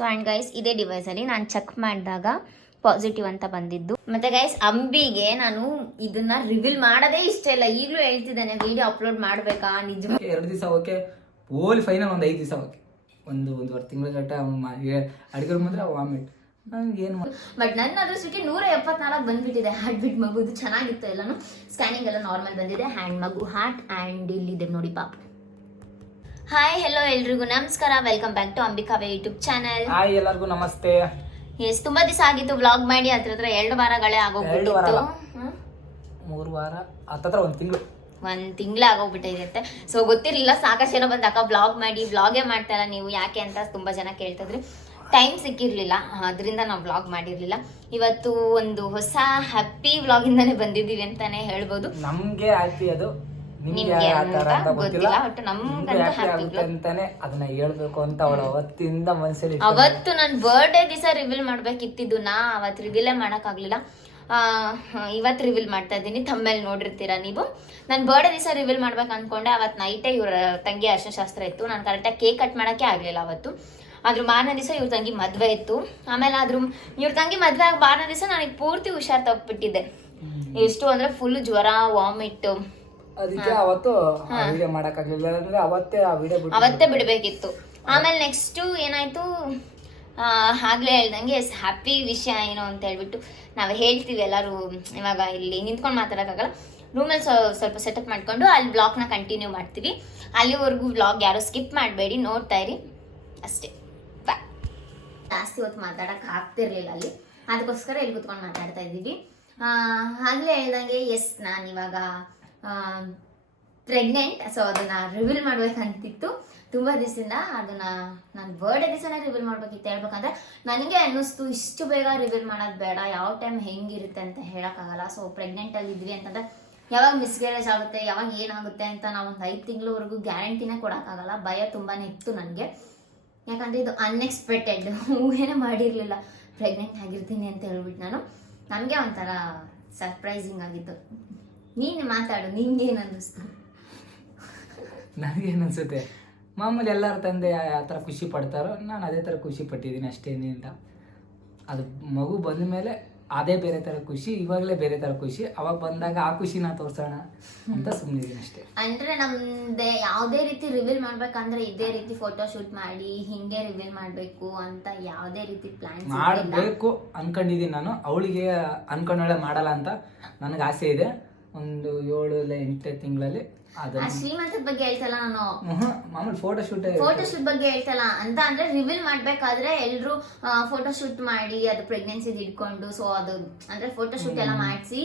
So and guys ಇದೇ ಡಿವೈಸಲ್ಲಿ ನಾನು check ಮಾಡಿದಾಗ ಪಾಸಿಟಿವ್ ಅಂತ ಬಂದಿದ್ದು. ಮತ್ತೆ ಗೈಸ್ ಅಂಬಿಗೆ ನಾನು ಇದನ್ನ ರಿವೀಲ್ ಮಾಡೋದೇ ಇಷ್ಟ ಇಲ್ಲ. ಈಗಲೂ ಹೇಳ್ತಿದ್ದಾನೆ ವಿಡಿಯೋ ಅಪ್ಲೋಡ್ ಮಾಡಬೇಕಾ ನಿಜ. 2 ದಿವಸ ಓಕೆ, ಓಲ್ ಫೈನಲ್ ಒಂದು 5 ದಿವಸ ಓಕೆ, ಒಂದೂವರೆ ತಿಂಗಳ ಗಂಟ ಅಡಿಗೆ ಮಾತ್ರ ವಾಮಿಟ್. ಏನು ಬಟ್ ನನ್ನ ಅದೃಷ್ಟಕ್ಕೆ 174 ಬಂದ್ಬಿಟ್ಟಿದೆ. ಹಾರ್ಟ್ ಬೀಟ್ ಮಗುದು ಚೆನ್ನಾಗಿತ್ತು, ಎಲ್ಲಾನು ಸ್ಕ್ಯಾನಿಂಗ್ ಎಲ್ಲ ನಾರ್ಮಲ್ ಬಂದಿದೆ. ಹ್ಯಾಂಡ್ ಮಗು ಹಾರ್ಟ್ ಆ್ಯಂಡ್ ಇಲ್ಲಿದೆ ನೋಡಿ ಪಾಪ. ಹಾಯ್ ಹೆಲೋ ಎಲ್ರಿಗೂ ನಮಸ್ಕಾರ, ವೆಲ್ಕಮ್ ಬ್ಯಾಕ್ ಟು ಅಂಬಿಕಾವೆ ಯೂಟ್ಯೂಬ್ ಚಾನಲ್. ಹಾಯ್ ಎಲ್ಲರಿಗೂ ನಮಸ್ತೆ. ಎಸ್ ತುಂಬಾ ದಿವಸ ಆಗಿತ್ತು ವ್ಲಾಗ್ ಮಾಡಿ, ಹತ್ರ 2 ವಾರಗಳೇ ಆಗೋಗ್ಬಿಟ್ಟಿತ್ತು. 3 ವಾರ ಹತ್ತತ್ರ ಒಂದ್ ತಿಂಗಳ ಆಗೋಗ್ಬಿಟ್ಟಿರುತ್ತೆ. ಸೊ ಗೊತ್ತಿರ್ಲಿಲ್ಲ, ಸಾಕಷ್ಟು ಜನ ಬಂದು ಅಕ್ಕ ವ್ಲಾಗ್ ಮಾಡಿ, ವ್ಲಾಗೇ ಮಾಡ್ತಾ ಇಲ್ಲ ನೀವು ಯಾಕೆ ಅಂತ ತುಂಬಾ ಜನ ಕೇಳ್ತಿದ್ರು. ಟೈಮ್ ಸಿಕ್ಕಿರ್ಲಿಲ್ಲ, ಅದರಿಂದ ನಾವು ವ್ಲಾಗ್ ಮಾಡಿರ್ಲಿಲ್ಲ. ಇವತ್ತು ಒಂದು ಹೊಸ ಹ್ಯಾಪಿ ವ್ಲಾಗ್ ಇಂದಾನೆ ಬಂದಿದ್ದೀವಿ ಅಂತಾನೆ ಹೇಳ್ಬೋದು. ನಮ್ಗೆ ಹ್ಯಾಪಿ, ಅದು ನಿಮ್ಗೆ ಅಂತ ಗೊತ್ತಿಲ್ಲ, ಒಟ್ಟು ನಮ್ಗಂತೂ ಹ್ಯಾಪಿ ಅಂತಾನೆ ಅದನ್ನ ಹೇಳ್ಬೇಕು ಅಂತ ಅವಳು ಅವತ್ತಿಂದ ಮನಸ್ಸಲ್ಲಿ. ಅವತ್ತು ನನ್ನ ಬರ್ಡೇ ದಿವಸ ರಿವೀಲ್ ಮಾಡ್ಬೇಕಿತ್ತಿದ್ದು, ನಾ ಅವತ್ತು ರಿವೀಲೇ ಮಾಡಕ್ಕಾಗ್ಲಿಲ್ಲ. ಇವತ್ತು ರಿವೀಲ್ ಮಾಡ್ತಾ ಇದ್ದೀನಿ, ತಮ್ಮೇಲೆ ನೋಡಿರ್ತೀರಾ ನೀವು. ನಾನು ಬರ್ಡೇ ದಿವಸ ರಿವೀಲ್ ಮಾಡ್ಬೇಕು ಅನ್ಕೊಂಡೆ. ಅವತ್ತು ನೈಟೇ ಇವ್ರ ತಂಗಿ ಅರ್ಶನಶಾಸ್ತ್ರ ಇತ್ತು. ನಾನು ಕರೆಕ್ಟಾಗಿ ಕೇಕ್ ಕಟ್ ಮಾಡೋಕ್ಕೆ ಆಗಲಿಲ್ಲ ಅವತ್ತು. ಆದ್ರೂ ಮಾರನೇ ದಿವಸ ಇವ್ರ ತಂಗಿ ಮದುವೆ ಇತ್ತು. ಆಮೇಲೆ ಆದ್ರೂ ಇವ್ರ ತಂಗಿ ಮದುವೆ ಆಗಿ ಮಾರನೇ ದಿವಸ ನನಗೆ ಪೂರ್ತಿ ಹುಷಾರ್ ತಪ್ಪಿಬಿಟ್ಟಿದ್ದೆ. ಎಷ್ಟು ಅಂದ್ರೆ ಫುಲ್ ಜ್ವರ, ವಾಮಿಟ್. ಅದಕ್ಕೆ ಅವತ್ತು ವಿಡಿಯೋ ಮಾಡಕ್ಕಾಗ್ಲಿಲ್ಲ, ಅಂದ್ರೆ ಅವತ್ತೇ ಬಿಡ್ಬೇಕಿತ್ತು. ಆಮೇಲೆ ನೆಕ್ಸ್ಟ್ ಏನಾಯ್ತು, ಆಗ್ಲೇ ಹೇಳ್ದಂಗೆ ಹ್ಯಾಪಿ ವಿಷಯ ಏನು ಅಂತ ಹೇಳ್ಬಿಟ್ಟು ನಾವು ಹೇಳ್ತೀವಿ ಎಲ್ಲರೂ. ಇವಾಗ ಇಲ್ಲಿ ನಿಂತ್ಕೊಂಡು ಮಾತಾಡೋಕ್ಕಾಗಲ್ಲ, ರೂಮಲ್ಲಿ ಸ್ವಲ್ಪ ಸೆಟಪ್ ಮಾಡ್ಕೊಂಡು ಅಲ್ಲಿ ಬ್ಲಾಗ್ನ ಕಂಟಿನ್ಯೂ ಮಾಡ್ತೀವಿ. ಅಲ್ಲಿವರೆಗೂ ಬ್ಲಾಗ್ ಯಾರು ಸ್ಕಿಪ್ ಮಾಡಬೇಡಿ, ನೋಡ್ತಾ ಇರಿ ಅಷ್ಟೇ. ಜಾಸ್ತಿ ಹೊತ್ತು ಮಾತಾಡಕ್ ಆಗ್ತಿರ್ಲಿಲ್ಲ ಅಲ್ಲಿ, ಅದಕ್ಕೋಸ್ಕರ ಇಲ್ಲಿ ಕುತ್ಕೊಂಡು ಮಾತಾಡ್ತಾ ಇದ್ದೀವಿ. ಆಗ್ಲೇ ಹೇಳ್ದಂಗೆ ಎಸ್ ನಾನಿವಾಗ ಪ್ರೆಗ್ನೆಂಟ್. ಸೊ ಅದನ್ನ ರಿವೀಲ್ ಮಾಡ್ಬೇಕಂತಿತ್ತು ತುಂಬಾ ದಿವಸದಿಂದ. ಅದನ್ನ ನಾನು ಬರ್ಡೇ ದಿವಸನೇ ರಿವೀಲ್ ಮಾಡ್ಬೇಕಿತ್ತು. ಹೇಳ್ಬೇಕಂದ್ರೆ ನನಗೆ ಅನ್ನಿಸ್ತು ಇಷ್ಟು ಬೇಗ ರಿವೀಲ್ ಮಾಡೋದು ಬೇಡ, ಯಾವ ಟೈಮ್ ಹೆಂಗಿರುತ್ತೆ ಅಂತ ಹೇಳಕ್ಕಾಗಲ್ಲ. ಸೊ ಪ್ರೆಗ್ನೆಂಟ್ ಅಲ್ಲಿ ಇದ್ವಿ ಅಂತಂದ್ರೆ ಯಾವಾಗ ಮಿಸ್ಕ್ಯಾರೇಜ್ ಆಗುತ್ತೆ, ಯಾವಾಗ ಏನಾಗುತ್ತೆ ಅಂತ ನಾವು ಒಂದು 5 ತಿಂಗಳವರೆಗೂ ಗ್ಯಾರಂಟಿನೇ ಕೊಡೋಕ್ಕಾಗಲ್ಲ. ಭಯ ತುಂಬಾನೇ ಇತ್ತು ನನಗೆ, ಯಾಕಂದ್ರೆ ಇದು ಅನ್ಎಕ್ಸ್ಪೆಕ್ಟೆಡ್. ಊಹೆನೇ ಮಾಡಿರ್ಲಿಲ್ಲ ಪ್ರೆಗ್ನೆಂಟ್ ಆಗಿರ್ತೀನಿ ಅಂತ ಹೇಳ್ಬಿಟ್ಟು ನಾನು. ನನಗೆ ಒಂಥರ ಸರ್ಪ್ರೈಸಿಂಗ್ ಆಗಿತ್ತು. ನೀನು ಮಾತಾಡು, ನಿಂಗೇನು ಅನ್ನಿಸ್ತು? ನನಗೇನು ಅನ್ಸುತ್ತೆ, ಮಾಮೂಲಿ ಎಲ್ಲರ ತಂದೆ ಆ ಥರ ಖುಷಿ ಪಡ್ತಾರೋ ನಾನು ಅದೇ ಥರ ಖುಷಿ ಪಟ್ಟಿದ್ದೀನಿ ಅಷ್ಟೇನಿಲ್ಲ. ಅದು ಮಗು ಬಂದ ಮೇಲೆ ಅದೇ ಬೇರೆ ಥರ ಖುಷಿ, ಇವಾಗಲೇ ಬೇರೆ ಥರ ಖುಷಿ. ಅವಾಗ ಬಂದಾಗ ಆ ಖುಷಿನ ತೋರ್ಸೋಣ ಅಂತ ಸುಮ್ಮನಿದ್ದೀನಿ ಅಷ್ಟೇ. ಅಂದ್ರೆ ನಮ್ದೆ ಯಾವುದೇ ರೀತಿ ರಿವೀಲ್ ಮಾಡ್ಬೇಕಂದ್ರೆ ಇದೇ ರೀತಿ ಫೋಟೋ ಶೂಟ್ ಮಾಡಿ ಹಿಂಗೆ ರಿವೀಲ್ ಮಾಡ್ಬೇಕು ಅಂತ ಯಾವುದೇ ರೀತಿ ಪ್ಲಾನ್ ಮಾಡಬೇಕು ಅನ್ಕೊಂಡಿದ್ದೀನಿ ನಾನು. ಅವಳಿಗೆ ಅನ್ಕೊಂಡಳೆ ಮಾಡಲ್ಲ ಅಂತ ನನಗೆ ಆಸೆ ಇದೆ. ಒಂದು 7 ಇಲ್ಲ 8 ತಿಂಗಳಲ್ಲಿ ಶ್ರೀಮಂತದ ಬಗ್ಗೆ ಹೇಳ್ತಲ್ಲ ನಾನು, ಮಾಮೂಲಿ ಫೋಟೋ ಶೂಟ್ ಬಗ್ಗೆ ಹೇಳ್ತಲ್ಲ ಅಂತ. ಅಂದ್ರೆ ರಿವೀಲ್ ಮಾಡ್ಬೇಕಾದ್ರೆ ಎಲ್ರು ಫೋಟೋ ಶೂಟ್ ಮಾಡಿ ಅದು ಪ್ರೆಗ್ನೆನ್ಸಿ ಇಟ್ಕೊಂಡು, ಸೊ ಅದು ಅಂದ್ರೆ ಫೋಟೋ ಶೂಟ್ ಎಲ್ಲ ಮಾಡಿಸಿ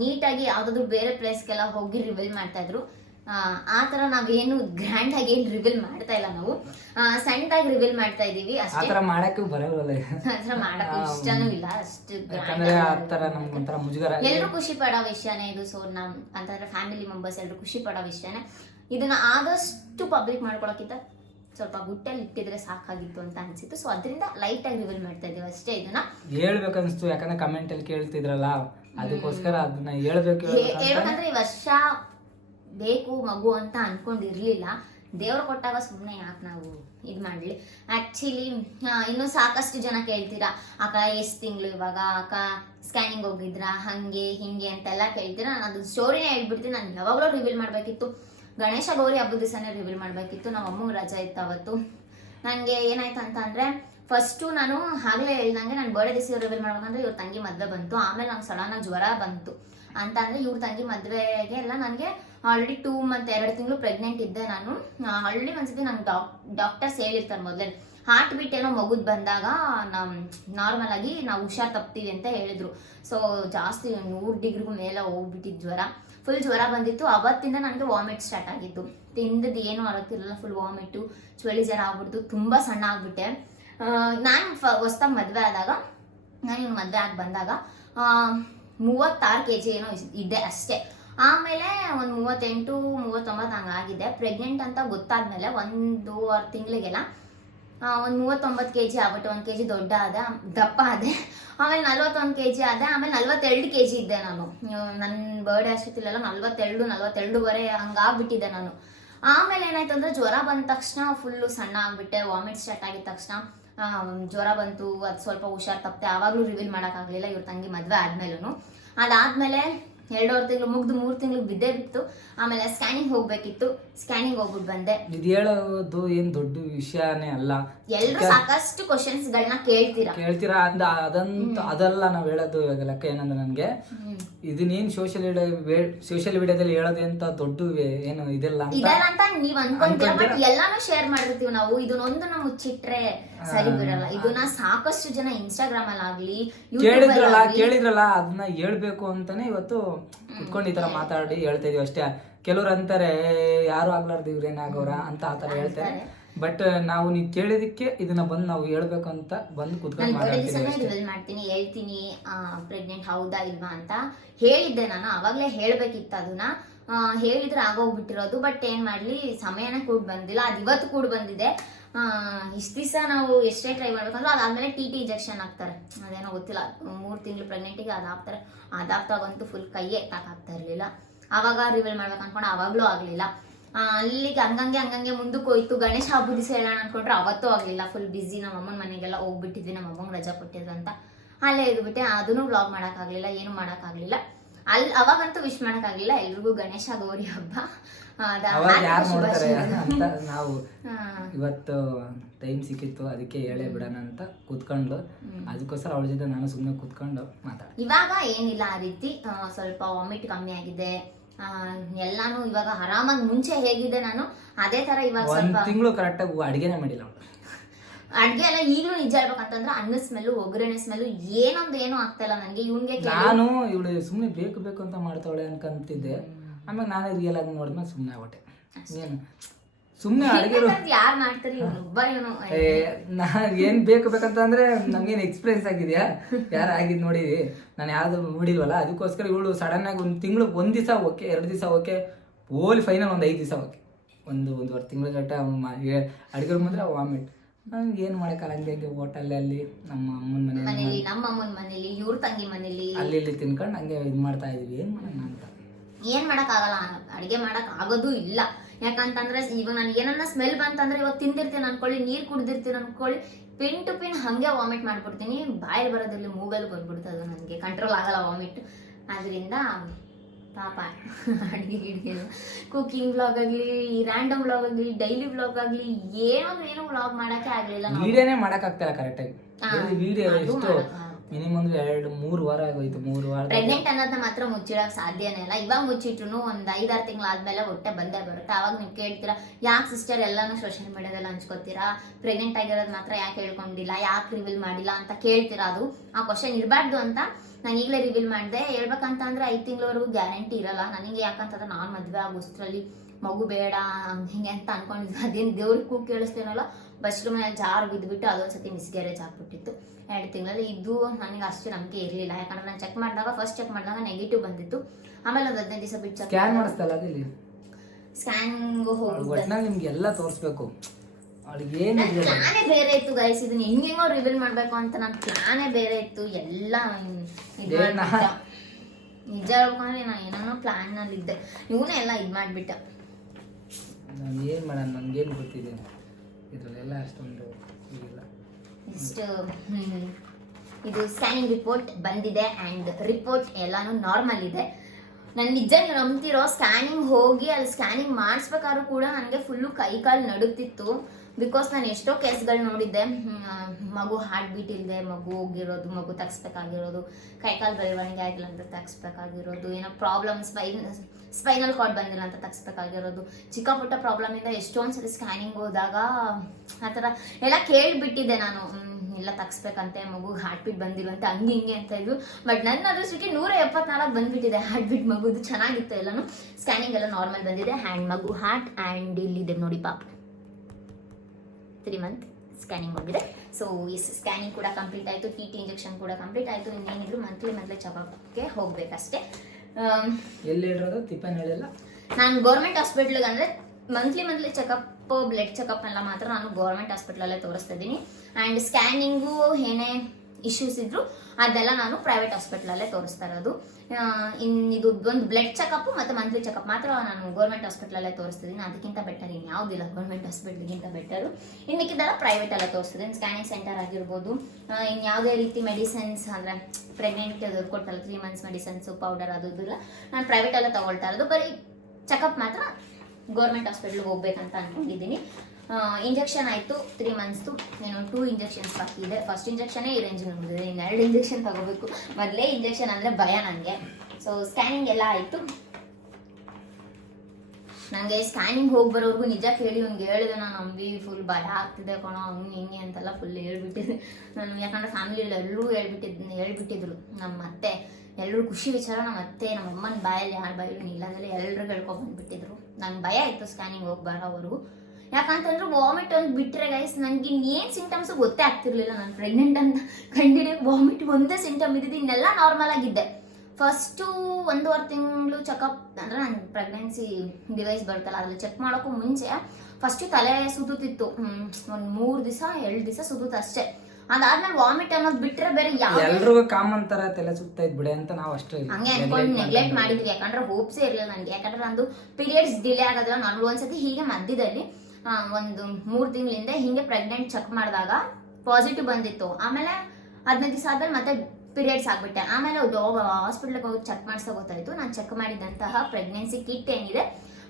ನೀಟಾಗಿ ಯಾವ್ದಾದ್ರು ಬೇರೆ ಪ್ಲೇಸ್ಗೆಲ್ಲ ಹೋಗಿ ರಿವೀಲ್ ಮಾಡ್ತಾ ಇದ್ರು. ಆ ತರ ನಾವೇನು ಗ್ರ್ಯಾಂಡ್ ಆಗಿ ಏನು ರಿವೀಲ್ ಮಾಡ್ತಾ ಇಲ್ಲ, ನಾವು ಸಣ್ಣದಾಗಿ ರಿವೀಲ್ ಮಾಡ್ತಾ ಇದೀವಿ ಅಷ್ಟೇ. ಮಾಡಕ್ಕೆ ಬರೋಲ್ಲ, ಮಾಡಕ್ಕೂ ಇಷ್ಟನೂ ಇಲ್ಲ ಅಷ್ಟು. ಎಲ್ರು ಖುಷಿ ಪಡೋ ವಿಷಯನೇ ಇದು. ಸೊ ನಮ್ ಅಂತಂದ್ರೆ ಫ್ಯಾಮಿಲಿ ಮೆಂಬರ್ಸ್ ಎಲ್ರು ಖುಷಿ ಪಡೋ ವಿಷಯನೇ. ಇದನ್ನ ಆದಷ್ಟು ಪಬ್ಲಿಕ್ ಮಾಡ್ಕೊಳಕ್ಕಿಂತ ಸ್ವಲ್ಪ ಗುಟ್ಟಲ್ಲಿ ಇಟ್ಟಿದ್ರೆ ಸಾಕಾಗಿತ್ತು ಅಂತ ಅನ್ಸಿತ್ತು. ಸೊ ಅದರಿಂದ ಲೈಟ್ ಆಗಿ ರಿವೀಲ್ ಮಾಡ್ತಾ ಇದೀವಿ ಅಷ್ಟೇ. ಇದನ್ನ ಹೇಳ್ಬೇಕನ್ಸ್ತು, ಯಾಕಂದ್ರೆ ಕಮೆಂಟ್ ಅಲ್ಲಿ ಕೇಳ್ತಿದ್ರಲ್ಲ, ಅದಕ್ಕೋಸ್ಕರ ಅದನ್ನ ಹೇಳ್ಬೇಕಂದ್ರೆ ಈ ವರ್ಷ ಬೇಕು ಮಗು ಅಂತ ಅನ್ಕೊಂಡಿರ್ಲಿಲ್ಲ. ದೇವ್ರು ಕೊಟ್ಟಾಗ ಸುಮ್ಮನೆ ಯಾಕೆ ನಾವು ಇದು ಮಾಡಲಿ. ಆ್ಯಕ್ಚುಲಿ ಇನ್ನೂ ಸಾಕಷ್ಟು ಜನ ಕೇಳ್ತೀರಾ, ಅಕ್ಕ ಎಷ್ಟು ತಿಂಗಳು ಇವಾಗ, ಅಕ್ಕ ಸ್ಕ್ಯಾನಿಂಗ್ ಹೋಗಿದ್ರಾ, ಹಂಗೆ ಹಿಂಗೆ ಅಂತೆಲ್ಲ ಕೇಳ್ತೀರಾ. ನಾನು ಅದು ಸ್ಟೋರಿನೇ ಹೇಳ್ಬಿಡ್ತೀನಿ. ನಾನು ಯಾವಾಗಲೂ ರಿವೀಲ್ ಮಾಡಬೇಕಿತ್ತು, ಗಣೇಶ ಗೌರಿ ಹಬ್ಬದ ದಿವಸನೇ ರಿವೀಲ್ ಮಾಡಬೇಕಿತ್ತು. ನಮ್ಮ ಅಮ್ಮಂಗೆ ರಜಾ ಇತ್ತು ಅವತ್ತು. ನನಗೆ ಏನಾಯ್ತು ಅಂತ ಅಂದರೆ, ಫಸ್ಟು ನಾನು ಆಗಲೇ ಹೇಳ್ದಂಗೆ ನಾನು ಬರ್ಡೇ ದಿವಸ ರಿವೀಲ್ ಮಾಡ್ಬೇಕಂದ್ರೆ ಇವ್ರ ತಂಗಿ ಮದುವೆ ಬಂತು. ಆಮೇಲೆ ನಂಗೆ ಸಡನ್ನಾಗಿ ಜ್ವರ ಬಂತು. ಅಂತ ಅಂದರೆ ಇವ್ರ ತಂಗಿ ಮದುವೆಗೆ ಎಲ್ಲ ನನಗೆ ಆಲ್ರೆಡಿ 2 ಮಂತ್ 2 ತಿಂಗಳು ಪ್ರೆಗ್ನೆಂಟ್ ಇದ್ದೆ ನಾನು. ಆಲ್ರೆಡಿ ಒಂದ್ಸತಿ ನಂಗೆ ಡಾಕ್ಟರ್ಸ್ ಹೇಳಿರ್ತಾರೆ ಮೊದಲೇ, ಹಾರ್ಟ್ ಬೀಟ್ ಏನೋ ಮಗುದ್ ಬಂದಾಗ ನಾರ್ಮಲ್ ಆಗಿ ನಾವು ಹುಷಾರ್ ತಪ್ತೀವಿ ಅಂತ ಹೇಳಿದ್ರು. ಸೊ ಜಾಸ್ತಿ 100 ಡಿಗ್ರಿಗೂ ಮೇಲೆ ಹೋಗ್ಬಿಟ್ಟಿದ್ದು ಜ್ವರ, ಫುಲ್ ಜ್ವರ ಬಂದಿತ್ತು. ಅವತ್ತಿಂದ ನನಗೆ ವಾಮಿಟ್ ಸ್ಟಾರ್ಟ್ ಆಗಿತ್ತು. ತಿಂದದ್ದು ಏನೂ ಆಗುತ್ತಿರಲಿಲ್ಲ, ಫುಲ್ ವಾಮಿಟು, ಚಳಿ ಜ್ವರ ಆಗ್ಬಿಡ್ತು, ತುಂಬ ಸಣ್ಣ ಆಗ್ಬಿಟ್ಟೆ. ನಾನು ಹೊಸ್ದಾಗಿ ಮದುವೆ ಆದಾಗ, ನಾನು ಇವ್ನು ಮದುವೆ ಆಗಿ ಬಂದಾಗ 36 kg ಏನೋ ಇದ್ದೆ ಅಷ್ಟೇ. ಆಮೇಲೆ ಒಂದು 38-39 ಹಂಗಾಗಿದೆ. ಪ್ರೆಗ್ನೆಂಟ್ ಅಂತ ಗೊತ್ತಾದ್ಮೇಲೆ 1.5 ತಿಂಗಳಿಗೆಲ್ಲ ಒಂದು 39 kg ಆಗ್ಬಿಟ್ಟು, 1 kg ದಪ್ಪ ಆದೆ. ಆಮೇಲೆ 41 kg ಆದೆ. ಆಮೇಲೆ 42 kg ಇದ್ದೆ ನಾನು. ನನ್ನ ಬರ್ಡೇ ಅಷ್ಟೊತ್ತಿಲ್ಲ 42-42.5 ಹಂಗಾಗ್ಬಿಟ್ಟಿದ್ದೆ ನಾನು. ಆಮೇಲೆ ಏನಾಯ್ತು ಅಂದ್ರೆ ಜ್ವರ ಬಂದ ತಕ್ಷಣ ಫುಲ್ಲು ಸಣ್ಣ ಆಗ್ಬಿಟ್ಟೆ. ವಾಮಿಟ್ ಸ್ಟಾರ್ಟ್ ಆಗಿದ ತಕ್ಷಣ ಜ್ವರ ಬಂತು, ಅದು ಸ್ವಲ್ಪ ಹುಷಾರ್ ತಪ್ಪೆ, ಆವಾಗಲೂ ರಿವೀಲ್ ಮಾಡೋಕ್ಕಾಗಲಿಲ್ಲ ಇವ್ರ ತಂಗಿ ಮದುವೆ ಆದ್ಮೇಲೂ. ಅದಾದ್ಮೇಲೆ 2.5 ತಿಂಗಳು ಮುಗ್ದು 3 ತಿಂಗಳು ಬಿದ್ದೇ ಬಿತ್ತು. ಆಮೇಲೆ ಸ್ಕ್ಯಾನಿಂಗ್ ಹೋಗ್ಬೇಕಿತ್ತು, ಸ್ಕ್ಯಾನಿಂಗ್ ಹೋಗ್ಬಿಟ್ಟು ಬಂದೆ. ಇದು ಹೇಳೋದು ಏನ್ ದೊಡ್ಡ ವಿಷಯನೇ ಅಲ್ಲ. ಎಲ್ರು ಸಾಕಷ್ಟು ಕ್ವಶನ್ಸ್ ಗಳನ್ನ ಕೇಳ್ತೀರಾ ಅದಲ್ಲ ನಾವ್ ಹೇಳೋದು. ಇವಾಗ ಲೆಕ್ಕ ಏನಂದ್ರೆ ನನ್ಗೆ ಇದನ್ನೇನ್ ಸೋಷಿಯಲ್ ಮೀಡಿಯಾದಲ್ಲಿ ಹೇಳೋದು ಅಂತ ದೊಡ್ಡ ಏನು ಇದೆಲ್ಲ ಅಂತ ನೀವ್ ಅನ್ಕೊಂತೀರಾ. ಬಟ್ ಎಲ್ಲಾನು ಶೇರ್ ಮಾಡಿರ್ತೀವಿ ನಾವು. ಇದನ್ನೊಂದನ್ನ ಮುಚ್ಚಿಟ್ರೆ ಸರಿ ಬಿಡಲ್ಲ. ಇದನ್ನ ಸಾಕಷ್ಟು ಜನ ಇನ್ಸ್ಟಾಗ್ರಾಮ್ ಅಲ್ಲಿ ಆಗ್ಲಿ ಕೇಳಿದ್ರಲ್ಲ ಅದನ್ನ ಹೇಳ್ಬೇಕು ಅಂತಾನೆ ಇವತ್ತು ಕುತ್ಕೊಂಡು ಈ ತರ ಮಾತಾಡಿ ಹೇಳ್ತಾ ಇದೀವಿ ಅಷ್ಟೇ. ಕೆಲವ್ರು ಅಂತಾರೆ ಯಾರು ಆಗ್ಲಾರ್ದು ಇವ್ರೇನಾಗೋರ ಅಂತ ಆತರ ಹೇಳ್ತಾರೆ. ಬಟ್ ನಾವು ನೀವು ಕೇಳಿದಕ್ಕೆ ಇದನ್ನ ಬಂದು ನಾವು ಹೇಳ್ಬೇಕು ಅಂತ ಬಂದು ಕುತ್ಕೊಂಡು ಮಾಡ್ತೀನಿ, ಹೇಳ್ತೀನಿ ಪ್ರೆಗ್ನೆಂಟ್ ಹೌದಾ ಇಲ್ವಾ ಅಂತ ಹೇಳಿದ್ದೆ ನಾನು. ಅವಾಗ್ಲೇ ಹೇಳ್ಬೇಕಿತ್ತು ಅದನ್ನ, ಹೇಳಿದ್ರೆ ಆಗೋಗ್ಬಿಟ್ಟಿರೋದು. ಬಟ್ ಏನ್ ಮಾಡ್ಲಿ, ಸಮಯನೇ ಕೂಡ ಬಂದಿಲ್ಲ. ಅದು ಇವತ್ತು ಕೂಡ ಬಂದಿದೆ. ಇಷ್ಟ ದಿವಸ ನಾವು ಎಷ್ಟೇ ಟ್ರೈ ಮಾಡ್ಬೇಕಂದ್ರೆ ಅದಾದ್ಮೇಲೆ TT ಇಂಜೆಕ್ಷನ್ ಹಾಕ್ತಾರೆ. ಅದೇನೋ ಗೊತ್ತಿಲ್ಲ, 3 ತಿಂಗಳು ಪ್ರೆಗ್ನೆಂಟಿಗೆ ಅದು ಹಾಕ್ತಾರೆ. ಅದಾಗ್ತಾಗಂತೂ ಫುಲ್ ಕೈಯೇ ಎತ್ತಾಗ್ತಾ ಇರ್ಲಿಲ್ಲ. ಆವಾಗ ರಿವೀಲ್ ಮಾಡ್ಬೇಕು ಅನ್ಕೊಂಡು ಅವಾಗ್ಲೂ ಆಗ್ಲಿಲ್ಲ. ಅಲ್ಲಿಗೆ ಹಂಗಂಗೆ ಮುಂದಕ್ಕೆ ಹೋಯ್ತು. ಗಣೇಶ ಹಬ್ಬದ ದಿವಸ ಹೇಳೋಣ ಅನ್ಕೊಂಡ್ರೆ ಅವತ್ತೂ ಆಗ್ಲಿಲ್ಲ. ಫುಲ್ ಬಿಸಿ. ನಮ್ಮ ಅಮ್ಮನ ಮನೆಗೆಲ್ಲ ಹೋಗ್ಬಿಟ್ಟಿದ್ವಿ, ನಮ್ಮ ಅಮ್ಮಂಗೆ ರಜಾ ಕೊಟ್ಟಿದ್ರು ಅಂತ. ಅಲ್ಲೇ ಇದ್ಬಿಟ್ಟೆ. ಅದನ್ನು ವ್ಲಾಗ್ ಮಾಡೋಕ್ಕಾಗಲಿಲ್ಲ, ಏನು ಮಾಡೋಕ್ಕಾಗಲಿಲ್ಲ. ಅವಾಗಂತೂ ವಿಶ್ ಮಾಡೋಕ್ಕಾಗಲಿಲ್ಲ ಎಲ್ರಿಗೂ ಗಣೇಶ ಗೌರಿ ಹಬ್ಬ. ನಾವು ಇವತ್ತು ಟೈಮ್ ಸಿಕ್ಕಿತ್ತು, ಅದಕ್ಕೆ ಹೇಳೇ ಬಿಡೋಣ ಅಂತ ಕೂತ್ಕೊಂಡು, ಅದಕ್ಕೋಸ್ಕರ ಅವಳ ಜೊತೆ ನಾನು ಸುಮ್ಮನೆ ಕೂತ್ಕೊಂಡು ಮಾತಾಡ. ಇವಾಗ ಏನಿಲ್ಲ ಆ ರೀತಿ. ಸ್ವಲ್ಪ ವಾಮಿಟ್ ಕಮ್ಮಿ ಆಗಿದೆ, ಎಲ್ಲಾನು ಇವಾಗ ಆರಾಮಾಗಿ. ಮುಂಚೆ ಹೇಗಿದೆ ನಾನು ಅದೇ ತರ ಇವಾಗ. ಒಂದ್ ತಿಂಗಳು ಕರೆಕ್ಟ್ ಆಗಿ ಅಡಿಗೆನೆ ಮಾಡಿಲ್ಲ ಅವಳು. ಅಡ್ಗೆ ಎಲ್ಲ ಈಗಲೂ ನಿಜ ಹೇಳ್ಬೇಕಂತಂದ್ರೆ ಅನ್ನದ ಸ್ಮೆಲ್ಲು, ಒಗ್ಗರಣೆ ಸ್ಮೆಲ್ಲು ಏನೋ ಆಗ್ತಾ ಇಲ್ಲ ನನಗೆ. ಇವ್ನಿಗೆ ನಾನು ಇವಳು ಸುಮ್ಮನೆ ಬೇಕು ಅಂತ ಮಾಡ್ತಾವಳೆ ಅನ್ಕಂತಿದ್ದೆ. ಆಮೇಲೆ ನಾನು ರಿಯಲ್ ಆಗಿ ನೋಡಿದ್ಮೇಲೆ ಸುಮ್ಮನೆ ಆಗ್ಬಿಟ್ಟೆ. ಏನು ಸುಮ್ಮನೆ ಅಡಿಗೆ ಯಾರು ಮಾಡ್ತಾರೆ ಏನ್ ಬೇಕಂತ ಅಂದ್ರೆ ನಮ್ಗೇನು ಎಕ್ಸ್ಪೀರಿಯನ್ಸ್ ಆಗಿದ್ಯಾ, ಯಾರು ಆಗಿದ್ ನೋಡಿ ನಾನು ಯಾವ್ದು ನೋಡಿಲ್ವಲ್ಲ. ಅದಕ್ಕೋಸ್ಕರ ಇವಳು ಸಡನ್ ಆಗಿ ಒಂದು ತಿಂಗಳು 1 ದಿವಸ ಓಕೆ, 2 ದಿವಸ ಓಕೆ, ಓಲಿ ಫೈನಲ್ ಒಂದು 5 ದಿವಸ ಓಕೆ, 1.5 ತಿಂಗಳ ಗಟ್ಟ ಅಡಿಗೆ ಮಾತ್ರ ವಾಮಿಟ್. ನನ್ಗೆ ಏನ್ ಮಾಡಕ್ಕಲ್ಲ, ಹಂಗೆ ಹೋಟೆಲ್ ನಮ್ಮ ಅಮ್ಮನ ಮನೇಲಿ ಇವ್ರ ತಂಗಿ ಮನೇಲಿ ಅಲ್ಲಿ ಇಲ್ಲಿ ತಿನ್ಕೊಂಡು ಹಂಗೆ ಇದು ಮಾಡ್ತಾ ಇದೀವಿ. ಏನ್ ಮಾಡೋಣ ಅಂತ. ಏನ್ ಮಾಡಕ್ ಆಗಲ್ಲ, ಅಡಿಗೆ ಮಾಡಕ್ ಆಗೋದು ಇಲ್ಲ. ಯಾಕಂತಂದ್ರೆ ಇವಾಗ ನನಗೆ ಏನನ್ನ ಸ್ಮೆಲ್ ಬಂತಂದ್ರೆ ಇವಾಗ ತಿಂದಿರ್ತೀನಿ ಅನ್ಕೊಳ್ಳಿ, ನೀರ್ ಕುಡ್ದಿರ್ತೀನಿ ಅನ್ಕೊಳ್ಳಿ, ಪಿನ್ ಟು ಪಿನ್ ಹಂಗೆ ವಾಮಿಟ್ ಮಾಡ್ಬಿಡ್ತೀನಿ. ಬಾಯಲ್ಲಿ ಬರೋದಿಲ್ಲ, ಮೂಗಲ್ಲಿ ಬಂದ್ಬಿಡ್ತದೆ. ನನಗೆ ಕಂಟ್ರೋಲ್ ಆಗಲ್ಲ ವಾಮಿಟ್. ಅದರಿಂದ ಪಾಪ ಅಡಿಗೆ ಗಿಡ್ಗೆ ಕುಕಿಂಗ್ ವ್ಲಾಗ್ ಆಗ್ಲಿ, ರ್ಯಾಂಡಮ್ ವ್ಲಾಗ್ ಆಗ್ಲಿ, ಡೈಲಿ ವ್ಲಾಗ್ ಆಗ್ಲಿ, ಏನೋ ವ್ಲಾಗ್ ಮಾಡಕ್ಕೆ ಆಗ್ಲಿಲ್ಲ. ವಿಡಿಯೋನೇ ಮಾಡಕ್ ಆಗ್ತಿಲ್ಲ ಕರೆಕ್ಟಾಗಿ. ವಿಡಿಯೋ ಎಷ್ಟು ಮಿನಿಮಮ್ 2-3 ವಾರ ಆಗೋಯ್ತು. 3 ವಾರ ಪ್ರೆಗ್ನೆಂಟ್ ಅನ್ನೋದನ್ನ ಮಾತ್ರ ಮುಚ್ಚಿಡಕ್ ಸಾಧ್ಯನೇ ಇಲ್ಲ. ಇವಾಗ ಮುಚ್ಚಿಟ್ರು ಒಂದ್ 5-6 ತಿಂಗಳಾದ್ಮೇಲೆ ಹೊಟ್ಟೆ ಬಂದೇ ಬರುತ್ತೆ. ಅವಾಗ ನೀವು ಕೇಳ್ತೀರಾ, ಯಾಕೆ ಸಿಸ್ಟರ್ ಎಲ್ಲಾನು ಸೋಷಿಯಲ್ ಮೀಡಿಯಾದಲ್ಲಿ ಹಂಚ್ಕೋತೀರಾ, ಪ್ರೆಗ್ನೆಂಟ್ ಆಗಿರೋದು ಮಾತ್ರ ಯಾಕೆ ಹೇಳ್ಕೊಂಡಿಲ್ಲ, ಯಾಕೆ ರಿವೀಲ್ ಮಾಡಿಲ್ಲ ಅಂತ ಕೇಳ್ತೀರಾ. ಅದು ಆ ಕ್ವಶನ್ ಇರಬಾರ್ದು ಅಂತ ನಾನು ಈಗಲೇ ರಿವೀಲ್ ಮಾಡಿದೆ. ಹೇಳ್ಬೇಕಂತ ಅಂದ್ರೆ 5 ತಿಂಗಳವರೆಗೂ ಗ್ಯಾರಂಟಿ ಇರಲ್ಲ ನನಗೆ. ಯಾಕಂತಂದ್ರೆ ನಾನು ಮದ್ವೆ ಆಗೋಷ್ಟರಲ್ಲಿ ಮಗು ಬೇಡ ಹಿಂಗೆ ಅಂತ ಅನ್ಕೊಂಡಿದ್ದೆ. ಅದೇನು ದೇವ್ರಿಗೆ ಕೂಗ್ ಕೇಳಿಸ್ತೇನಲ್ಲ, ಬಸ್ರು ಮನೇಲಿ ಜಾರು ಬಿದ್ದುಬಿಟ್ಟು ಅದೊಂದ್ಸತಿ ಮಿಸ್ಗ್ಯಾರೇಜ್ ಆಗ್ಬಿಟ್ಟಿತ್ತು 2 ತಿಂಗಳಲ್ಲಿ. ಇದು ನನಗೆ ಅಷ್ಟು ನಂಬಿಕೆ ಇರಲಿಲ್ಲ. ಯಾಕಂದ್ರೆ ನಾನು ಫಸ್ಟ್ ಚೆಕ್ ಮಾಡಿದಾಗ ನೆಗೆಟಿವ್ ಬಂದಿತ್ತು. ಆಮೇಲೆ ಒಂದು 15 ದಿವಸ ಬಿಟ್ಟು ಸ್ಕ್ಯಾನ್ ಮಾಡಿಸ್ತಲ್ಲ, ಅದಿಲ್ಲಿ ಸ್ಕ್ಯಾನಿಂಗ್ ಹೋಗಿ ನಿಮ್ಗೆ ಎಲ್ಲ ತೋರಿಸ್ಬೇಕು. ಪ್ಲಾನೇ ಬೇರೆ ಇತ್ತು ಗೈಸ್. ಇದನ್ನ ಹೆಂಗೋ ರಿವೀಲ್ ಮಾಡ್ಬೇಕು ಅಂತ ನನ್ನ ಪ್ಲಾನೇ ಬೇರೆ ಇತ್ತು. ಎಲ್ಲ ನಿಜ ಹೇಳ್ಕೊಂಡ್ರೆ ನಾನು ಏನೋ ಪ್ಲಾನ್ ನಲ್ಲಿ ಇದ್ದೆ. ಇವನೇ ಎಲ್ಲ ಇದ್ ಮಾಡ್ಬಿಟ್ಟ. ನಾನು ಏನ್ ಮಾಡೋಣ, ನನ್ಗೇನು ಗೊತ್ತಿದೆ ಇದ್ರಲ್ಲೆಲ್ಲ ಅಷ್ಟೊಂದು ಇದಿಲ್ಲ. ಇಷ್ಟು ಇದು ಸ್ಕ್ಯಾನಿಂಗ್ ರಿಪೋರ್ಟ್ ಬಂದಿದೆ ಅಂಡ್ ರಿಪೋರ್ಟ್ ಎಲ್ಲಾನು ನಾರ್ಮಲ್ ಇದೆ. ನಾನು ನಿಜ ನಂಬ್ತಿರೋ, ಸ್ಕ್ಯಾನಿಂಗ್ ಹೋಗಿ ಅಲ್ಲಿ ಸ್ಕ್ಯಾನಿಂಗ್ ಮಾಡಿಸ್ಬೇಕಾದ್ರೂ ಕೂಡ ನನಗೆ ಫುಲ್ಲು ಕೈ ಕಾಲು ನಡುಗ್ತಿತ್ತು. ಬಿಕಾಸ್ ನಾನು ಎಷ್ಟೋ ಕೇಸ್ಗಳು ನೋಡಿದ್ದೆ, ಮಗು ಹಾರ್ಟ್ ಬೀಟ್ ಇಲ್ಲದೆ ಮಗು ಹೋಗಿರೋದು, ಮಗು ತಗ್ಸ್ಬೇಕಾಗಿರೋದು, ಕೈಕಾಲು ಬೆಳವಣಿಗೆ ಆಗಿಲ್ಲ ಅಂತ ತಗ್ಸ್ಬೇಕಾಗಿರೋದು, ಏನೋ ಪ್ರಾಬ್ಲಮ್ ಸ್ಪೈನಲ್ ಕಾರ್ಡ್ ಬಂದಿಲ್ಲ ಅಂತ ತಗ್ಸ್ಬೇಕಾಗಿರೋದು, ಚಿಕ್ಕ ಪುಟ್ಟ ಪ್ರಾಬ್ಲಮಿಂದ ಎಷ್ಟೊಂದ್ಸರಿ ಸ್ಕ್ಯಾನಿಂಗ್ ಹೋದಾಗ ಆ ಥರ ಎಲ್ಲ ಕೇಳಿಬಿಟ್ಟಿದ್ದೆ ನಾನು. ಎಲ್ಲ ತಗ್ಸ್ಬೇಕಂತೆ, ಮಗು ಹಾರ್ಟ್ ಬೀಟ್ ಬಂದಿಲ್ವಂತೆ, ಹಂಗೆ ಹಿಂಗೆ ಅಂತ ಇದ್ವು. ಬಟ್ ನನ್ನ ಅದೃಷ್ಟಕ್ಕೆ 174 ಬಂದ್ಬಿಟ್ಟಿದೆ ಹಾರ್ಟ್ ಬೀಟ್ ಮಗುದು. ಚೆನ್ನಾಗಿತ್ತು ಎಲ್ಲಾನು. ಸ್ಕ್ಯಾನಿಂಗ್ ಎಲ್ಲ ನಾರ್ಮಲ್ ಬಂದಿದೆ. ಹ್ಯಾಂಡ್ ಮಗು ಹಾರ್ಟ್ ಆ್ಯಂಡ್ ಇಲ್ಲಿದೆ ನೋಡಿ ಪಾಪ 3 ಮಂತ್ ಸ್ಕ್ಯಾನಿಂಗ್ ಹೋಗಿದೆ. ಸೊ ಈ ಸ್ಕ್ಯಾನಿಂಗ್ ಕೂಡ ಕಂಪ್ಲೀಟ್ ಆಯಿತು, TT ಇಂಜೆಕ್ಷನ್ ಕೂಡ ಕಂಪ್ಲೀಟ್ ಆಯಿತು. ಇನ್ನೇನಿದ್ರು ಮಂತ್ಲಿ ಚೆಕಪ್ಗೆ ಹೋಗ್ಬೇಕಷ್ಟೇ. ಎಲ್ಲಿ ಹೇಳಿರೋದು ತಿಪ್ಪನಹಳ್ಳಿಯಲ್ಲ? ನಾನು ಗೌರ್ಮೆಂಟ್ ಹಾಸ್ಪಿಟ್ಲಿಗೆ ಅಂದರೆ ಮಂತ್ಲಿ ಚೆಕಪ್, ಬ್ಲಡ್ ಚೆಕಪ್ ಎಲ್ಲ ಮಾತ್ರ ನಾನು ಗೌರ್ಮೆಂಟ್ ಹಾಸ್ಪಿಟ್ಲಲ್ಲೇ ತೋರಿಸ್ತಾ ಇದ್ದೀನಿ. ಆ್ಯಂಡ್ ಸ್ಕ್ಯಾನಿಂಗು ಏನೇ ಇಶ್ಯೂಸ್ ಇದ್ರು ಅದೆಲ್ಲ ನಾನು ಪ್ರೈವೇಟ್ ಹಾಸ್ಪಿಟ್ಲಲ್ಲೇ ತೋರಿಸ್ತಾ ಇರೋದು. ಇದು ಒಂದು ಬ್ಲಡ್ ಚೆಕಪ್ ಮತ್ತು ಮಂತ್ಲಿ ಚೆಕಪ್ ಮಾತ್ರ ನಾನು ಗೌರ್ಮೆಂಟ್ ಹಾಸ್ಪಿಟಲಲ್ಲೇ ತೋರಿಸ್ತಿದ್ದೀನಿ. ಅದಕ್ಕಿಂತ ಬೆಟರ್ ಇನ್ನು ಯಾವುದಿಲ್ಲ ಗೌರ್ಮೆಂಟ್ ಹಾಸ್ಪಿಟ್ಲಿಗಿಂತ ಬೆಟರು. ಇನ್ನು ಮಿಕ್ಕಿದ್ದೆಲ್ಲ ಪ್ರೈವೇಟ್ ಎಲ್ಲ ತೋರಿಸ್ತಿದ್ದೀನಿ. ಸ್ಕ್ಯಾನಿಂಗ್ ಸೆಂಟರ್ ಆಗಿರ್ಬೋದು, ಇನ್ನು ಯಾವುದೇ ರೀತಿ ಮೆಡಿಸಿನ್ಸ್ ಅಂದರೆ ಪ್ರೆಗ್ನೆಂಟ್ ಕೊಡ್ತಲ್ಲ 3 months ಮೆಡಿಸಿನ್ಸು ಪೌಡರ್ ಅದು ಇದೆಲ್ಲ ನಾನು ಪ್ರೈವೇಟ್ ಎಲ್ಲ ತಗೊಳ್ತಾ ಇರೋದು. ಬರೀ ಚೆಕಪ್ ಮಾತ್ರ ಗೌರ್ಮೆಂಟ್ ಹಾಸ್ಪಿಟ್ಲಿಗೆ ಹೋಗ್ಬೇಕಂತ ಅಂದ್ಕೊಂಡಿದ್ದೀನಿ. ಇಂಜೆಕ್ಷನ್ ಆಯಿತು 3 months, నేను 2 ಇಂಜೆಕ್ಷನ್ಸ್ ಬಾಕಿ ಇದೆ. ಫಸ್ಟ್ ಇಂಜೆಕ್ಷನೇ ಈ ರೇಂಜ್ ನೋಡಿದೆ, ಇನ್ನು 2 ಇಂಜೆಕ್ಷನ್ ತಗೋಬೇಕು. ಮೊದಲೇ ಇಂಜೆಕ್ಷನ್ ಅಂದರೆ ಭಯ ನನಗೆ. ಸೊ ಸ್ಕ್ಯಾನಿಂಗ್ ಎಲ್ಲ ಆಯಿತು. ನನಗೆ ಸ್ಕ್ಯಾನಿಂಗ್ ಹೋಗಿ ಬರೋರ್ಗು ನಿಜ ಕೇಳಿ ಅವ್ನಿಗೆ ಹೇಳಿದೆ ನಾನು, ಅಂಬಿ ಫುಲ್ ಭಯ ಆಗ್ತಿದೆ ಕಣೋ ಹಂಗೆ ಹಿಂಗೆ ಅಂತೆಲ್ಲ ಫುಲ್ ಹೇಳ್ಬಿಟ್ಟಿದ್ದೆ ನಾನು. ಯಾಕಂದ್ರೆ ಫ್ಯಾಮಿಲಿಯಲ್ಲಿ ಎಲ್ಲರೂ ಹೇಳ್ಬಿಟ್ಟಿದ್ರು. ನಮ್ಮ ಅತ್ತೆ ಎಲ್ಲರೂ ಖುಷಿ ವಿಚಾರ, ನಮ್ಮ ಅತ್ತೆ ನಮ್ಮ ಅಮ್ಮನ ಬಾಯಲ್ಲಿ ಯಾರ ಬಾಯಲ್ಲಿ ಇಲ್ಲಾಂದರೆ ಎಲ್ಲರೂ ಹೇಳ್ಕೊಂಡ್ಬಂದ್ಬಿಟ್ಟಿದ್ರು. ನಂಗೆ ಭಯ ಆಯಿತು ಸ್ಕ್ಯಾನಿಂಗ್ ಹೋಗಿ ಬರೋವರೆಗೂ. ಯಾಕಂತಂದ್ರೆ ವಾಮಿಟ್ ಒಂದು ಬಿಟ್ಟರೆ ಗೈಸ್ ನನಗೆ ಇನ್ನೇನು ಸಿಂಟಮ್ಸು ಗೊತ್ತೇ ಆಗ್ತಿರ್ಲಿಲ್ಲ. ನಾನು ಪ್ರೆಗ್ನೆಂಟ್ ಅಂತ ಕಂಟಿನ್ಯೂ ವಾಮಿಟ್ ಒಂದೇ ಸಿಂಟಮ್ ಇದ್ದಿದ್ದು, ಇನ್ನೆಲ್ಲ ನಾರ್ಮಲ್ ಆಗಿದ್ದೆ. ಫಸ್ಟು 1.5 ತಿಂಗಳು ಚೆಕಪ್ ಅಂದರೆ ನನ್ನ ಪ್ರೆಗ್ನೆನ್ಸಿ ಡಿವೈಸ್ ಬರುತ್ತಲ್ಲ ಅದ್ರಲ್ಲಿ ಚೆಕ್ ಮಾಡೋಕ್ಕೂ ಮುಂಚೆ ಫಸ್ಟು ತಲೆ ಸುತ್ತುತ್ತಿತ್ತು. ಒಂದು 3 ದಿವಸ 2 ದಿವಸ ಸುತ್ತುತ್ತೆ ಅಷ್ಟೇ. ಅದಾದ್ಮೇಲೆ ವಾಮಿಟ್ ಅನ್ನೋದು ಬಿಟ್ಟರೆ ಬೇರೆ ಎಲ್ರಿಗೂ ಕಾಮನ್ ತರ ತಲೆ ಸುತ್ತ ಬಿಡೆ ಅಂತ ನಾವು ಅಷ್ಟೇ ಹಂಗೆ ಅನ್ಕೊಂಡು ನೆಗ್ಲೆಕ್ಟ್ ಮಾಡಿದ್ವಿ. ಯಾಕಂದ್ರೆ ಹೋಪ್ಸೇ ಇರಲಿಲ್ಲ ನನಗೆ. ಯಾಕಂದ್ರೆ ನಂದು ಪೀರಿಯಡ್ಸ್ ಡಿಲೇ ಆಗೋದಿಲ್ಲ. ನಾನು ಒಂದ್ಸತಿ ಹೀಗೆ ಮಧ್ಯದಲ್ಲಿ ಒಂದು 3 ತಿಂಗಳಿಂದ ಹಿಂಗೆ ಪ್ರೆಗ್ನೆಂಟ್ ಚೆಕ್ ಮಾಡಿದಾಗ ಪಾಸಿಟಿವ್ ಬಂದಿತ್ತು. ಆಮೇಲೆ 15 ದಿವಸ ಆದ್ಮೇಲೆ ಮತ್ತೆ ಪೀರಿಯಡ್ಸ್ ಆಗ್ಬಿಟ್ಟೆ. ಆಮೇಲೆ ಹಾಸ್ಪಿಟ್ಲಿಗೆ ಹೋಗಿ ಚೆಕ್ ಮಾಡಿಸೋ ಗೊತ್ತಾಯಿತು. ನಾನು ಚೆಕ್ ಮಾಡಿದಂತಹ ಪ್ರೆಗ್ನೆನ್ಸಿ ಕಿಟ್ ಏನಿದೆ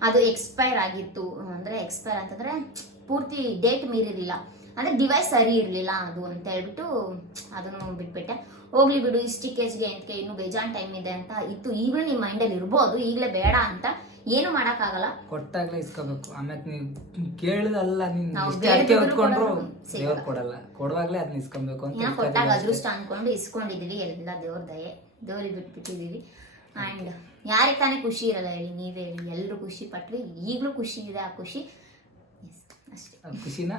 ಅದು ಎಕ್ಸ್ಪೈರ್ ಆಗಿತ್ತು. ಅಂದರೆ ಎಕ್ಸ್ಪೈರ್ ಅಂತಂದರೆ ಪೂರ್ತಿ ಡೇಟ್ ಮೀರಿರಲಿಲ್ಲ, ಅಂದರೆ ಡಿವೈಸ್ ಸರಿ ಇರಲಿಲ್ಲ ಅದು ಅಂತ ಹೇಳ್ಬಿಟ್ಟು ಅದನ್ನು ಬಿಟ್ಬಿಟ್ಟೆ. ಹೋಗ್ಲಿ ಬಿಡು, ಇಷ್ಟಿಕೇಜ್ಗೆ ಅಂತಕ್ಕೆ ಇನ್ನೂ ಬೇಜಾನ್ ಟೈಮ್ ಇದೆ ಅಂತ ಇತ್ತು. ಈಗಲೂ ನಿಮ್ಮ ಮೈಂಡಲ್ಲಿ ಇರ್ಬೋದು, ಈಗಲೇ ಬೇಡ ಅಂತ ಏನು ಮಾಡೋಕ್ಕಾಗಲ್ಲ. ಕೊಟ್ಟಾಗ್ಲೇ ಇಸ್ಕೋಬೇಕು. ಆಮೇಲೆ ನೀವು ಕೇಳಿದಲ್ಲ, ನೀನು ಹೊತ್ಕೊಂಡ್ರು ದೇವ್ರು ಕೊಡಲ್ಲ, ಕೊಡುವಾಗ್ಲೇ ಅದನ್ನ ಇಸ್ಕೊಬೇಕು ಅಂತ ಕೊಟ್ಟಾಗ ಅದೃಷ್ಟ ಅನ್ಕೊಂಡು ಇಸ್ಕೊಂಡಿದೀವಿ. ಎಲ್ಲ ದೇವ್ರ ದಯೆ, ದೇವ್ರಿಗೆ ಬಿಟ್ಬಿಟ್ಟಿದೀವಿ. ಆ್ಯಂಡ್ ಯಾರಿಗೆ ತಾನೇ ಖುಷಿ ಇರಲ್ಲ ಹೇಳಿ, ನೀವೇ ಹೇಳಿ. ಎಲ್ಲರೂ ಖುಷಿ ಪಟ್ವಿ, ಈಗಲೂ ಖುಷಿ ಇದೆ. ಆ ಖುಷಿ ಅಷ್ಟೇ, ಖುಷಿನ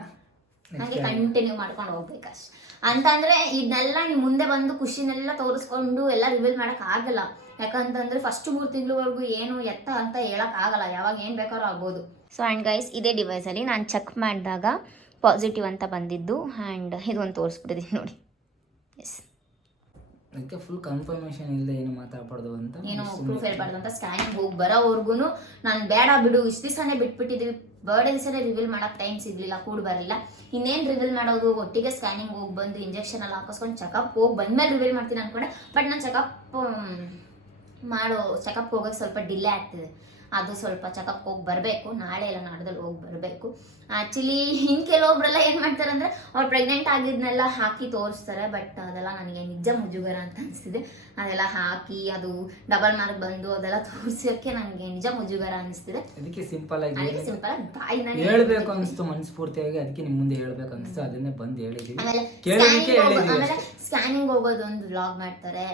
ಹಾಗೆ ಕಂಟಿನ್ಯೂ ಮಾಡ್ಕೊಂಡು ಹೋಗ್ಬೇಕಷ್ಟೆ. ಅಂತಂದ್ರೆ ಇದನ್ನೆಲ್ಲ ನೀವು ಮುಂದೆ ಬಂದು ಖುಷಿನೆಲ್ಲ ತೋರಿಸ್ಕೊಂಡು ಎಲ್ಲ ರಿವೀಲ್ ಮಾಡಕ್ ಆಗಲ್ಲ. ಯಾಕಂತಂದ್ರೆ ಫಸ್ಟ್ 3 ತಿಂಗಳವರೆಗೂ ಏನು ಎತ್ತ ಅಂತ ಹೇಳಕ್ ಆಗಲ್ಲ, ಯಾವಾಗ ಏನ್ ಬೇಕಾದ್ರೂ ಆಗ್ಬೋದು. ಸೊ ಆ್ಯಂಡ್ ಗೈಸ್, ಇದೇ ಡಿವೈಸ್ ಅಲ್ಲಿ ನಾನು ಚೆಕ್ ಮಾಡಿದಾಗ ಪಾಸಿಟಿವ್ ಅಂತ ಬಂದಿದ್ದು. ಆ್ಯಂಡ್ ಇದೊಂದು ತೋರಿಸ್ಬಿಟ್ಟಿದ್ದೀನಿ ನೋಡಿ. ಎಸ್, ಅದಕ್ಕೆ ಫುಲ್ ಕನ್ಫರ್ಮೇಷನ್ ಇಲ್ಲದೆ ಏನು ಮಾತಾಡಬಾರ್ದು ಅಂತ, ಏನು ಪ್ರೂಫ್ ಹೇಳ್ಬಾರ್ದು ಅಂತ ಸ್ಕ್ಯಾನಿಂಗ್ ಹೋಗಿ ಬರೋವರೆಗೂ ನಾನು ಬೇಡ ಬಿಡು, ಇಷ್ಟು ದಿವಸನೇ ಬಿಟ್ಬಿಟ್ಟಿದ್ದೀವಿ, ಬರ್ಡೇ ದಿವಸನೇ ರಿವೀಲ್ ಮಾಡೋಕೆ ಟೈಮ್ ಸಿಗಲಿಲ್ಲ, ಕೂಡ ಬರಲಿಲ್ಲ, ಇನ್ನೇನು ರಿವೀಲ್ ಮಾಡೋದು, ಒಟ್ಟಿಗೆ ಸ್ಕ್ಯಾನಿಂಗ್ ಹೋಗಿ ಬಂದು ಇಂಜೆಕ್ಷನ್ ಎಲ್ಲ ಹಾಕಿಸ್ಕೊಂಡು ಚೆಕಪ್ ಹೋಗಿ ಬಂದ್ಮೇಲೆ ರಿವೀಲ್ ಮಾಡ್ತೀನಿ ಅನ್ಕೊಂಡೆ. ಬಟ್ ನಾನು ಚೆಕಪ್ ಹೋಗೋಕೆ ಸ್ವಲ್ಪ ಡಿಲೇ ಆಗ್ತಿದೆ. ಅದು ಸ್ವಲ್ಪ ಚೆಕಪ್ ಹೋಗಿ ಬರಬೇಕು, ನಾಳೆ ಇಲ್ಲ ನಾಡ್ದಲ್ಲಿ ಹೋಗಿ ಬರಬೇಕು. ಆ್ಯಕ್ಚುಲಿ ಇನ್ನು ಕೆಲವೊಬ್ರೆಲ್ಲ ಏನು ಮಾಡ್ತಾರೆ ಅಂದರೆ ಅವ್ರು ಪ್ರೆಗ್ನೆಂಟ್ ಆಗಿದ್ನೆಲ್ಲ ಹಾಕಿ ತೋರಿಸ್ತಾರೆ. ಬಟ್ ಅದೆಲ್ಲ ನನಗೆ ನಿಜ ಮುಜುಗರ ಅಂತ ಅನಿಸ್ತಿದೆ. ಅದೆಲ್ಲ ಹಾಕಿ ಅದು ಡಬಲ್ ಮಾರ್ಕ್ ಬಂದು ಅದೆಲ್ಲ ತೋರಿಸೋಕ್ಕೆ ನನಗೆ ನಿಜ ಮುಜುಗರ ಅನಿಸ್ತಿದೆ. ಅದಕ್ಕೆ ಸಿಂಪಲ್ ಆಗಿ ಹೇಳ್ಬೇಕು ಅನಿಸ್ತು, ಮನಸ್ಫೂರ್ತಿಯಾಗಿ ಅದಕ್ಕೆ ನಿಮ್ಮ ಮುಂದೆ ಹೇಳ್ಬೇಕು ಅನಿಸ್ತು, ಅದನ್ನೇ ಬಂದು ಹೇಳಿದೀವಿ. ಆಮೇಲೆ ಸ್ಕ್ಯಾನಿಂಗ್ ಹೋಗೋದೊಂದು ವ್ಲಾಗ್ ಮಾಡ್ತಾರೆ,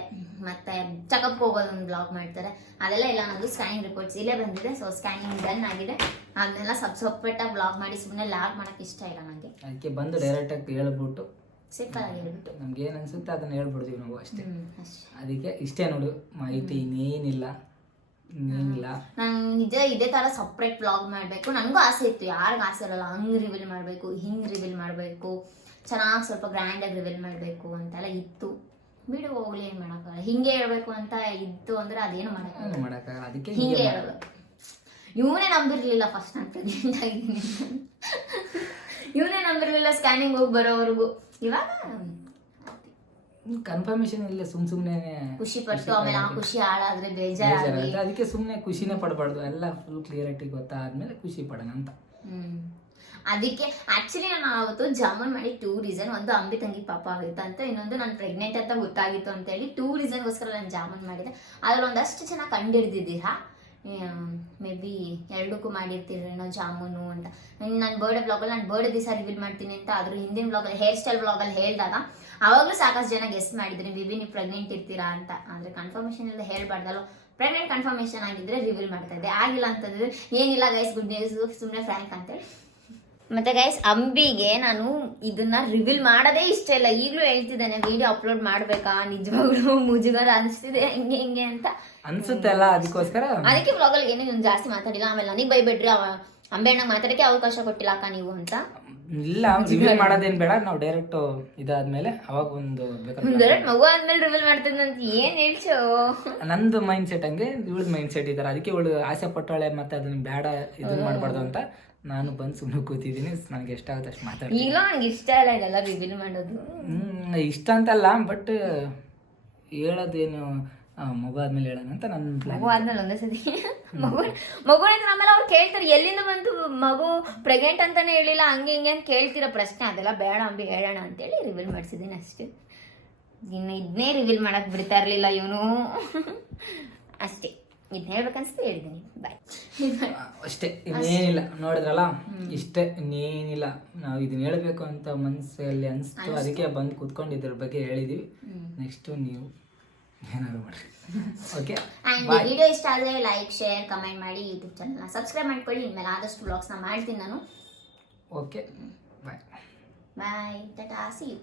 ಮತ್ತೆ ಚೆಕಪ್ ಹೋಗೋದೊಂದು ವ್ಲಾಗ್ ಮಾಡ್ತಾರೆ. ಅದೆಲ್ಲ ಇಲ್ಲ, ನಂದು ಸ್ಕ್ಯಾನಿಂಗ್ ರಿಪೋರ್ಟ್ಸ್ ಇಲ್ಲೇ ಬಂದಿದೆ. ಸೊ ಸ್ಕ್ಯಾನಿಂಗ್ ಡನ್ ಆಗಿದೆ. ಅದನ್ನೆಲ್ಲ ಸಪ್ರೇಟ್ ಆಗಿ ವ್ಲಾಗ್ ಮಾಡಿ ಸುಮ್ಮನೆ ಲಾಗ್ ಮಾಡಕ್ಕೆ ಇಷ್ಟ ಇಲ್ಲ ನನಗೆ. ಅದಕ್ಕೆ ಬಂದು ಡೈರೆಕ್ಟ್ ಆಗಿ ಹೇಳ್ಬಿಟ್ಟು ಸಿಂಪಲ್ ಆಗಿ ಹೇಳ್ಬಿಟ್ಟು ನಮ್ಗೆ ಏನ್ ಅನ್ಸುತ್ತೆ ಅದನ್ನ ಹೇಳ್ಬಿಡ್ತೀವಿ ನಾವು ಅಷ್ಟೇ. ಅದಕ್ಕೆ ಇಷ್ಟೇ ನೋಡು ಮಾಹಿತಿ, ಇನ್ನೇನಿಲ್ಲ. ನಾನು ನಿಜ ಇದೇ ತರ ಸಪ್ರೇಟ್ ವ್ಲಾಗ್ ಮಾಡಬೇಕು ನನಗೂ ಆಸೆ ಇತ್ತು. ಯಾರಿಗೂ ಆಸೆ ಇರಲ್ಲ ಹಂಗ್ ರಿವೀಲ್ ಮಾಡಬೇಕು, ಹಿಂಗ್ ರಿವೀಲ್ ಮಾಡಬೇಕು, ಚೆನ್ನಾಗಿ ಸ್ವಲ್ಪ ಗ್ರ್ಯಾಂಡ್ ಆಗಿ ರಿವೀಲ್ ಮಾಡಬೇಕು ಅಂತೆಲ್ಲ ಇತ್ತು. ಬಿಡು ಹೋಗ್ಲಿ, ಏನ್ ಮಾಡಕ್ಕಾಗಲ್ಲ. ಹಿಂಗೆ ಹೇಳ್ಬೇಕು ಅಂತ ಇತ್ತು ಅಂದ್ರೆ ಅದೇನು ಮಾಡಕ್ಕಾಗಲ್ಲ. ಅದಕ್ಕೆ ಹಿಂಗೆ ಹೇಳ್ಬೇಕು. ಇವನೇ ನಂಬಿರ್ಲಿಲ್ಲ ಫಸ್ಟ್ ನಾನು ಪ್ರೆಗ್ನೆಂಟ್ ಆಗಿದ್ದೀನಿ. ಇವನೇ ನಂಬಿರ್ಲಿಲ್ಲ ಸ್ಕ್ಯಾನಿಂಗ್ ಹೋಗಿ ಬರೋವರೆಗೂ. ಇವಾಗ ಕನ್ಫರ್ಮೇಶನ್ ಇಲ್ಲ, ಸುಮ್ನೆ ಖುಷಿ ಪಟ್ಟು ಆಮೇಲೆ ಆ ಖುಷಿ ಹಾಳಾದ್ರೆ ಬೇಜಾರಾಗಿ, ಅದಕ್ಕೆ ಸುಮ್ನೆ ಖುಷಿನೇ ಪಡಬಾರ್ದು. ಎಲ್ಲ ಫುಲ್ ಕ್ಲಿಯರಿಟಿ ಗೊತ್ತಾದ್ಮೇಲೆ ಖುಷಿ ಪಡೋಣ ಅಂತ. ಅದಕ್ಕೆ ಆಕ್ಚುಲಿ ನಾನು ಅವತ್ತು ಜಾಮೂನ್ ಮಾಡಿ 2 ರೀಸನ್. ಒಂದು ಅಂಬಿ ತಂಗಿ ಪಾಪ ಆಗಿತ್ತು ಅಂತ, ಇನ್ನೊಂದು ನಾನು ಪ್ರೆಗ್ನೆಂಟ್ ಅಂತ ಗೊತ್ತಾಗಿತ್ತು ಅಂತ ಹೇಳಿ 2 ರೀಸನ್ಗೋಸ್ಕರ ನಾನು ಜಾಮೂನ್ ಮಾಡಿದೆ. ಅದ್ರಲ್ಲಿ ಒಂದಷ್ಟು ಚೆನ್ನಾಗಿ ಕಂಡಿಡ್ದಿದ್ದೀರಾ. ಮೇ ಬಿ 2ಕ್ಕೂ ಮಾಡಿರ್ತೀರೇನೋ ಜಾಮೂನು ಅಂತ. ನನ್ನ ಬರ್ಡೇ ಬ್ಲಾಗಲ್ಲಿ ನಾನು ಬರ್ಡೇ ದಿವಸ ರಿವೀಲ್ ಮಾಡ್ತೀನಿ ಅಂತ ಅದ್ರ ಹಿಂದಿನ ಬ್ಲಾಗಲ್ಲಿ ಹೇರ್ ಸ್ಟೈಲ್ ಬ್ಲಾಗಲ್ಲಿ ಹೇಳಿದಾಗ ಅವಾಗಲೂ ಸಾಕಷ್ಟು ಜನ ಗೆಸ್ಟ್ ಮಾಡಿದ್ರಿ, ಬಿಬಿ ನೀವು ಪ್ರೆಗ್ನೆಂಟ್ ಇರ್ತೀರಾ ಅಂತ. ಅಂದರೆ ಕನ್ಫರ್ಮೇಷನ್ ಎಲ್ಲ ಹೇಳ್ಬಾರ್ದಲ್ಲ. ಪ್ರೆಗ್ನೆಂಟ್ ಕನ್ಫರ್ಮೇಷನ್ ಆಗಿದ್ರೆ ರಿವೀಲ್ ಮಾಡ್ತಾ ಇದ್ದೆ, ಆಗಿಲ್ಲ ಅಂತಂದ್ರೆ ಏನಿಲ್ಲ ಗೈಸ್, ಗುಡ್ ನ್ಯೂಸ್, ಸುಮ್ಮನೆ ಫ್ರ್ಯಾಂಕ್ ಅಂತೇಳಿ. ಮತ್ತೆ ಗೈಸ್, ಅಂಬಿಗೆ ನಾನು ಇದನ್ನ ರಿವೀಲ್ ಮಾಡೋದೇ ಇಷ್ಟ ಇಲ್ಲ. ಈಗಲೂ ಹೇಳ್ತಿದ್ದಾನೆ ವಿಡಿಯೋ ಅಪ್ಲೋಡ್ ಮಾಡ್ಬೇಕಾ, ನಿಜವಾಗ್ಲೂ ಮುಜುಗರ ಅನಿಸ್ತಿದೆ ಹಿಂಗೆ ಅಂತ ಅನ್ಸುತ್ತೆ ಅಲ್ಲ. ಅದಕ್ಕೋಸ್ಕರ ಅದಕ್ಕೆ ಬ್ಲಾಗಲ್ಲಿ ಏನು ಜಾಸ್ತಿ ಮಾತಾಡಿಲ್ಲ. ಆಮೇಲೆ ನನಗೆ ಬೈಬೇಡ್ರಿ, ಅಂಬೆಣ್ಣ ಮಾತಾಡಕ್ಕೆ ಅವಕಾಶ ಕೊಟ್ಟಿಲ್ಲ ಅಕ್ಕ ನೀವು ಅಂತ. ಇಲ್ಲ ರಿವೀಲ್ ಮಾಡೋದೇನ್ ಬೇಡ, ನಾವು ಡೈರೆಕ್ಟ್ ಇದಾದ್ಮೇಲೆ ಅವಾಗ ಒಂದು ಡೈರೆಕ್ಟ್ ಮಗು ಆದ್ಮೇಲೆ ರಿವೀಲ್ ಮಾಡ್ತಿದ್ದಂತ ಏನ್ ಹೇಳ್ಸೋ. ನಂದು ಮೈಂಡ್ ಸೆಟ್ ಹಂಗೆ, ಇವಳದ್ ಮೈಂಡ್ ಸೆಟ್ ಇದಾರೆ, ಅದಕ್ಕೆ ಇವಳು ಆಸೆ ಪಟ್ಟವಳೆ ಮತ್ತೆ ಅದನ್ನ ಬೇಡ ಇದನ್ನ ಮಾಡ್ಬಾರ್ದು ಅಂತ ನಾನು ಬಂದು ಸುಮ್ಮನೆ ಕೂತಿದ್ದೀನಿ. ನನಗೆ ಎಷ್ಟ ಆಗುತ್ತೆ ಅಷ್ಟು ಮಾತಾಡ್ತೀನಿ. ಈಗ ನಂಗೆ ಇಷ್ಟ ಇಲ್ಲ ಇದೆಲ್ಲ ರಿವೀಲ್ ಮಾಡೋದು. ಇಷ್ಟ ಅಂತಲ್ಲ, ಬಟ್ ಹೇಳೋದೇನು ಮಗು ಆದ್ಮೇಲೆ ಹೇಳೋಣ ಅಂತ ನನ್ನ ಪ್ಲಾನ್. ಮಗು ಆದ್ಮೇಲೆ ಒಂದೇ ಸತಿ ಮಗು ಆಮೇಲೆ ಅವ್ರು ಕೇಳ್ತಾರೆ ಎಲ್ಲಿಂದ ಬಂತು ಮಗು, ಪ್ರೆಗ್ನೆಂಟ್ ಅಂತಾನೆ ಹೇಳಿಲ್ಲ, ಹಂಗೆ ಹಿಂಗೆ ಅಂತ ಕೇಳ್ತಿರೋ ಪ್ರಶ್ನೆ, ಅದೆಲ್ಲ ಬೇಡ ಅಂಬಿ ಹೇಳೋಣ ಅಂತೇಳಿ ರಿವೀಲ್ ಮಾಡಿಸಿದ್ದೀನಿ ಅಷ್ಟೇ. ಇನ್ನು ಇದನ್ನೇ ರಿವೀಲ್ ಮಾಡಕ್ ಬಿಡ್ತಾ ಇರ್ಲಿಲ್ಲ ಇವನು ಅಷ್ಟೇ. ಇದನ್ನ ಹೇಳ್ಬೇಕನ್ಸ್ತು ಹೇಳಿದ್ದೀನಿ. ಬಾಯ್ ಅಷ್ಟೇ, ಇನ್ನೇನಿಲ್ಲ. ನೋಡಿದ್ರಲ್ಲ, ಇಷ್ಟೇ, ಇನ್ನೇನಿಲ್ಲ. ನಾವು ಇದನ್ನ ಹೇಳ್ಬೇಕು ಅಂತ ಮನಸ್ಸಲ್ಲಿ ಅನಿಸ್ತು, ಅದಕ್ಕೆ ಬಂದು ಕೂತ್ಕೊಂಡು ಇದ್ರ ಬಗ್ಗೆ ಹೇಳಿದೀವಿ. ನೆಕ್ಸ್ಟ್ ನೀವು ಏನಾದ್ರು ಮಾಡ್ರಿ. ಓಕೆ, ಆ್ಯಂಡ್ ವಿಡಿಯೋ ಇಷ್ಟ ಆದರೆ ಲೈಕ್, ಶೇರ್, ಕಮೆಂಟ್ ಮಾಡಿ. ಯೂಟ್ಯೂಬ್ ಚಾನಲ್ನ ಸಬ್ಸ್ಕ್ರೈಬ್ ಮಾಡ್ಕೊಳ್ಳಿ. ಇನ್ಮೇಲೆ ಆದಷ್ಟು ವ್ಲಾಗ್ಸ್ನ ಮಾಡ್ತೀನಿ ನಾನು. Okay, bye bye, tata, see you.